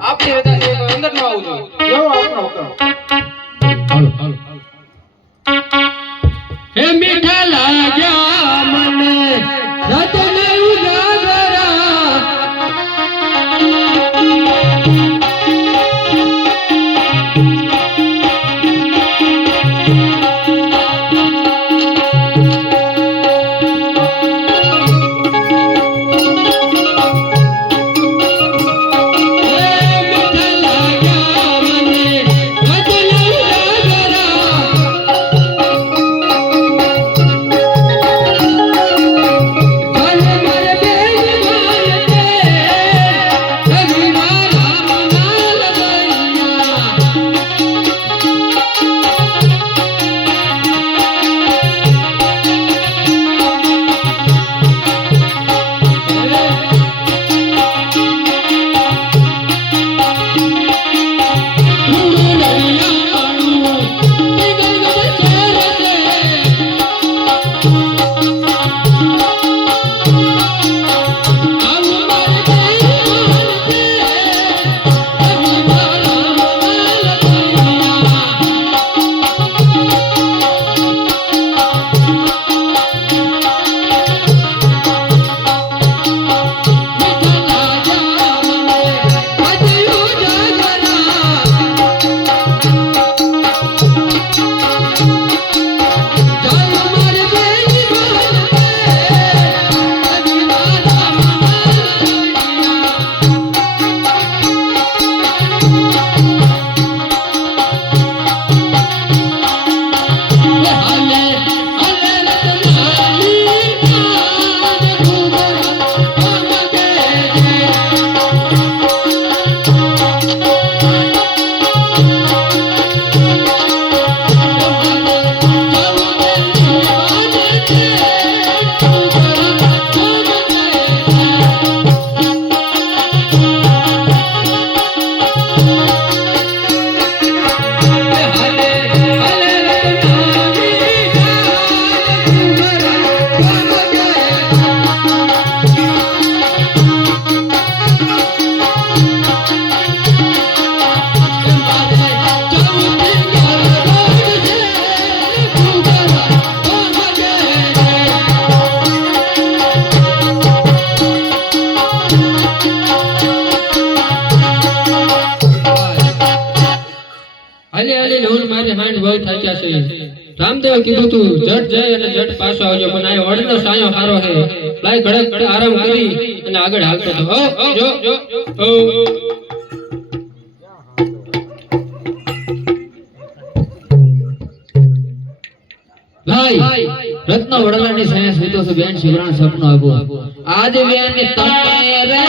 આપની રજા છે તો અંદર ન આવવું જોઈએ એવો આપણો હુકમ હાલો હાલો હે મીઠા લાગ્યા મને રતન ઉજાગરા રામદેવ કીધું તું જટ જાય અને જટ પાછો આવજો પણ આ વડનો સાયો હારો હે લાય ઘડક આરામ કરી અને આગળ હાલતો તો જો લાય રત્ન વડલાની સાયા સુતો છે બેન શિવરાણ સપનો આબો આજ બેન તમે રે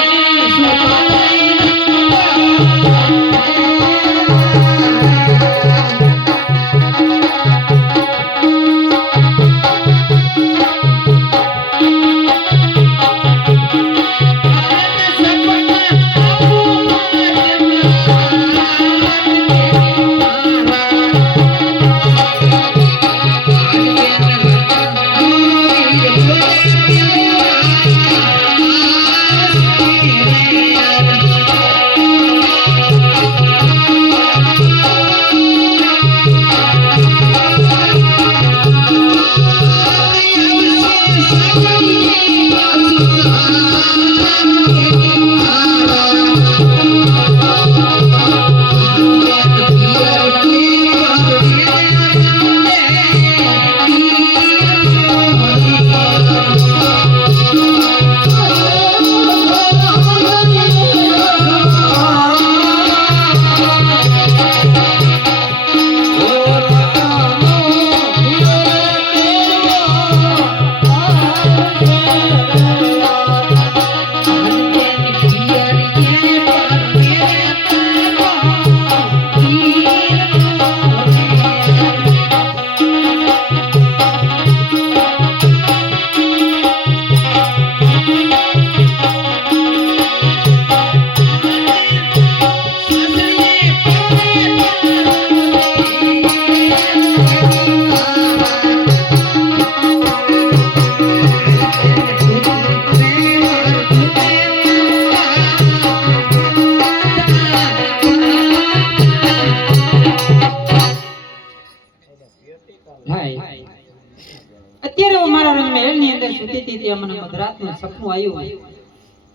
સૂતી હતી ત્યાં મને મધરાતનું સપનું આવ્યું.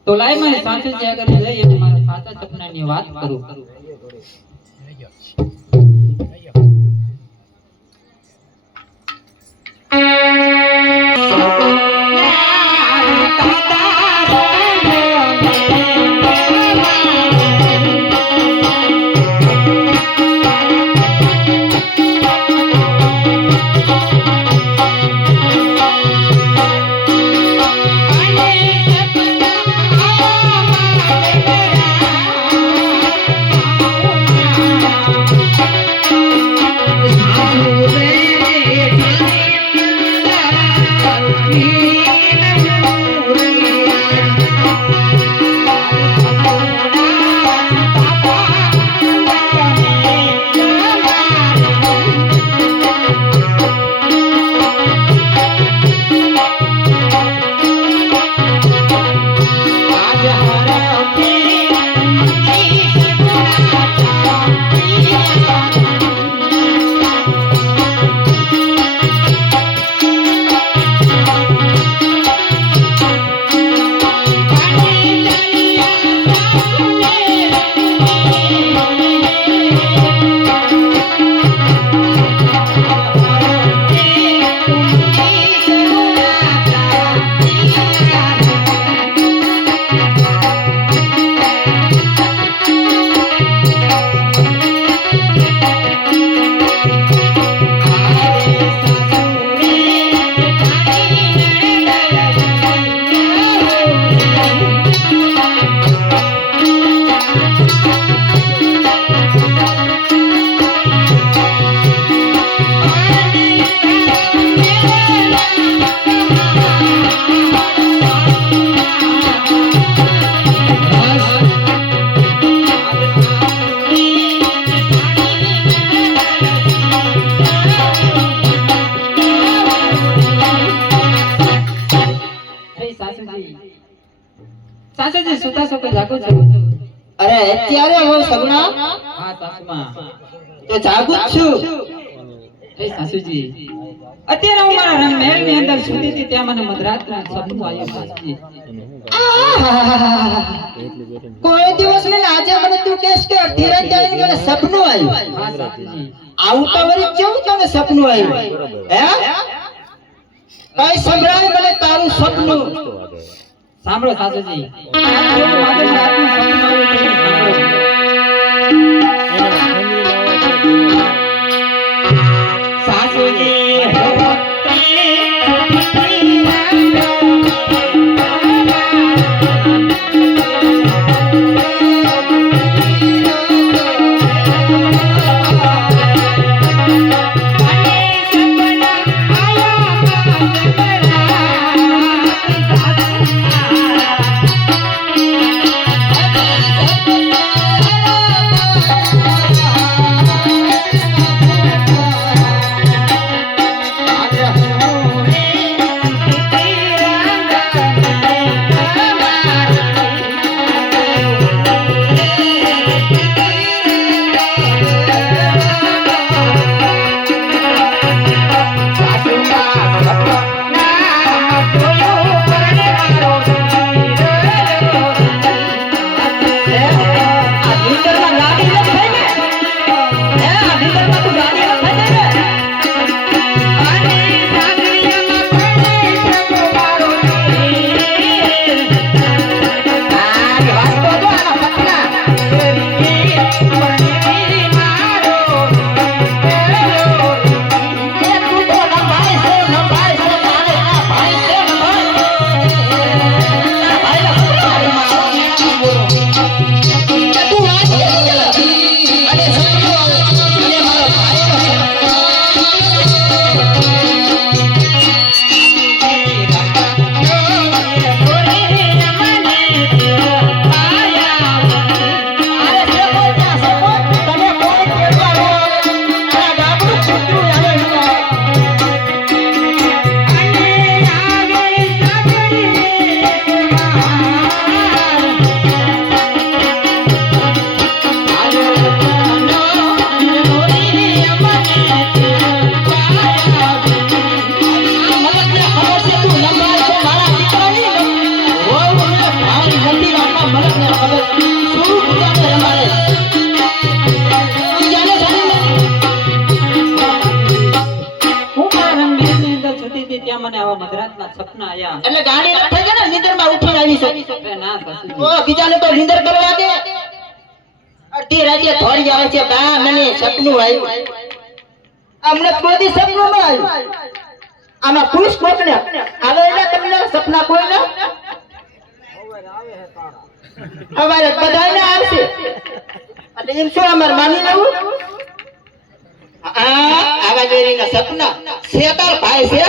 તો લાય મને સાસુજી આગળ જઈ અને મારા સાચા સપનાની વાત કરું. સાસુજી સુતા છો કે જાગો છો? અરે અત્યારે હું સગુણા હા સાસુમાં. તો જાગું જ છું. એ સાસુજી અત્યારે હું મારા મહેલની અંદર સૂતી હતી ત્યાં મને મધરાતનું સપનું આવ્યું સાસુજી. કોઈ દિવસ ને આજે મને તું કહેશ કે અડધી રાત આવીને મને સપનું આવ્યું. હા સાસુજી. આવું તો વળી કેવું તને સપનું આવ્યું? હે કઈ સંભળાય મને તારું સપનું? સાંભળો સાસુજી. એવું આજે રાતનું સપનું આવ્યું તે સાંભળો. સાસુજી સપના આયા એટલે ગાડી ન થઈ જાય ને નીંદરમાં ઉઠીને આવી છે અરે ના સાસુજી તો બીજાને તો નીંદર કરવા દે અડધી રાતે થોડી આવે છે બા મને સપનું આવ્યું અમને કોઈ દી સપનું ન આવ્યું આમાં ખુશ કોકને આવે એટલે તમને સપના કોઈને અમારે બધાને આવશે એટલે એમ શું અમારે માની લેવું આવા જોઈને સપના શેતાર ભાઈ છે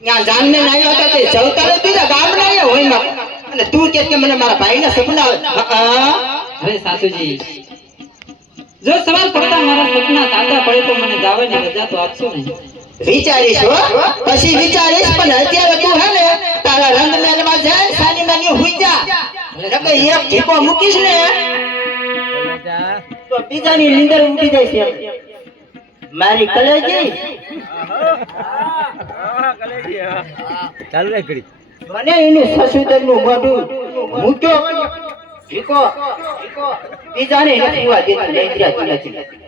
ત્યાં જાનને ના આવ્યા હતા તે જવતારે બીજા ગામ ના આવ્યા હોય માં અને તું કે મને મારા ભાઈના સપના આવે અરે સાસુજી જો સવાલ પડતા મારા સપના સાચા પડે તો મને જવાની રજા તો આપશો ને વિચારીશ હો પછી વિચારીશ પણ અત્યારે તું હે ને તારા રંગ મહેલમાં જાય સાની માની હુઈ જા નકે એક ઠીકો મૂકીશ ને તો બીજાની નીંદર ઉડી જાય છે મારી કલેજી ચાલુ રે ઘડી મને એની સસુદરનું મોઢું મૂક્યો ઠીકો બીજાને નથી હુવા દેતું લેન્દ્રા નથી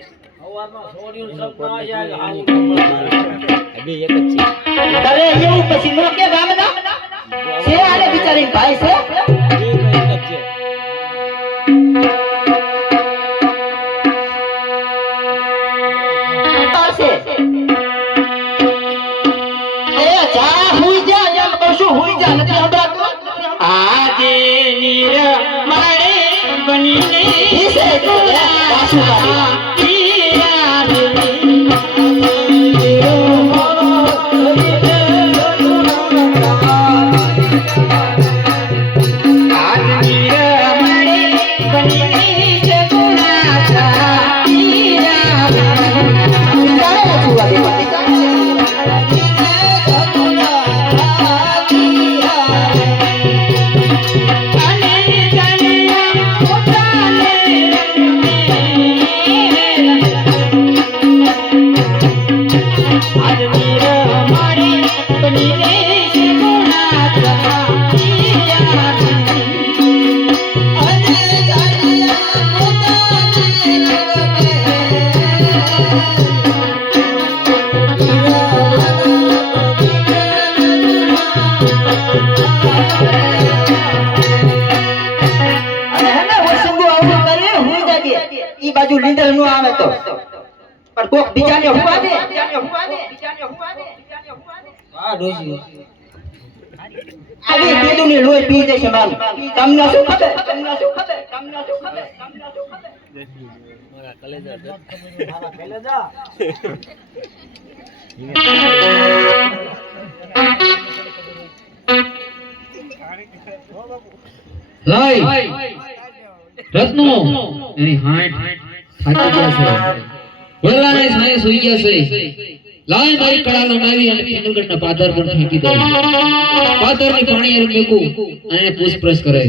અભી એક જ છે તારે એવું પછી નો કે ગામના છે આને બિચારી ભાઈ છે એ જા હુઈ જા એમ કશું હુઈ જા નથી સંભળાતું આજે નીર મારે બનીને ઈસે તો પાછું ઈ બાજુ લીંદર નો આવે તો પણ કોક બીજાને હુવા દે વાહ ડોશી આવી દૂધની લોહી પી જશે મારું તમને શું ખબર મારા કલેજા લાય રત્નો એની હાથ થાકી ગયા છે વલ્લાને સાય સુઈ ગયા છે લાય મારી કડાલો નાવી અને પિંગલગઢના પાદર પર ફેંકી દે પાદરની પાણી એર મેકું અને પૂછપરછ કરે